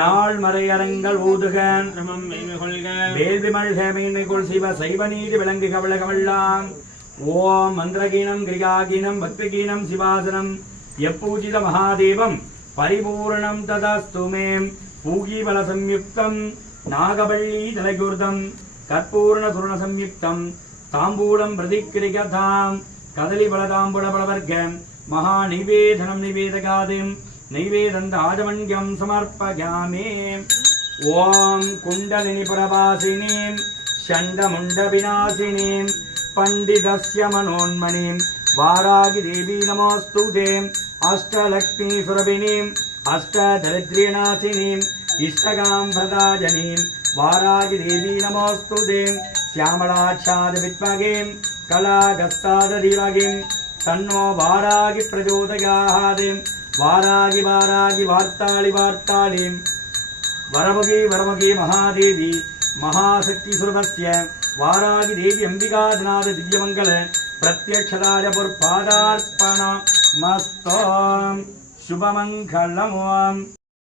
நாள் மறையரங்கள் ஊதுக வேள்விமல்க மேன்மைக்குள் சிவ சைவ நீதி விளங்குக விளகவெல்லாம். ஓம் மந்திரகீனம் கிரியாகீனம் பக்திகீனம் சிவாசனம் எப்பூஜித மகாதேவம் பரிபூர்ணம் ததஸ்து மே. பூகீபல சம்யுக்தம் நாகவள்ளி தலகுர்தம் கற்பூர்ண சுர்ண சம்யுக்தம் தாம்பூலம் பிரதிக்கிரிகதாம் கதலி பலதாம்புல பலவர்க மகா நிவேதனம் நிவேதகாதிம் நைவேதந்த ஆஜமன்யம் சமர்ப்பயாமே. ஓம் குண்டலினி பிரபாசினீம் ஷண்டமுண்ட விநாசினீம் பண்டிதஸ்ய மனோன்மணீம் வாராகி தேவி நமோஸ்துதே. அஷ்டலக்ஷ்மி சுரபிணீம் அஷ்டதரித்ரியநாசினீம் இஷ்டகாம் பிரதாஜனீம் வாராகி தேவி நமோஸ்துதே. श्यामलाच्छाद विद्मगीं कलागस्तादधीमगीं तन्नो वारागि प्रचोदयात्. वारागि वारागि वार्ताळि वार्ताळीं वरमुखी वरमुखी महादेवी महाशक्ति स्वरूपस्य वारागि देवी अंबिकाधनाथ दिव्यमंगल प्रत्यक्षदाय पुरपादार्पणमस्तु. शुभमंगलम्.